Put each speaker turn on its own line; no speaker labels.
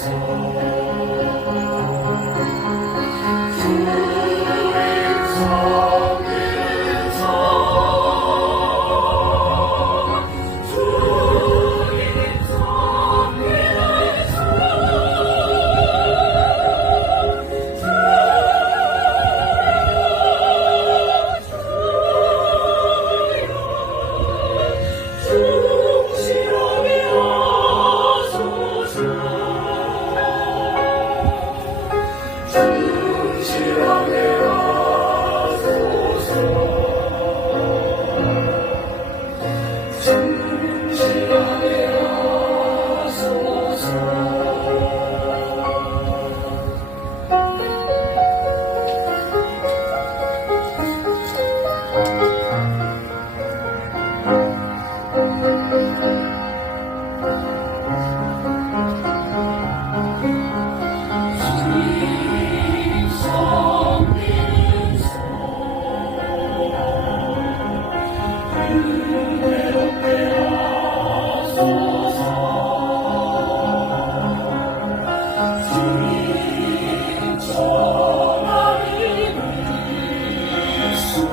soul.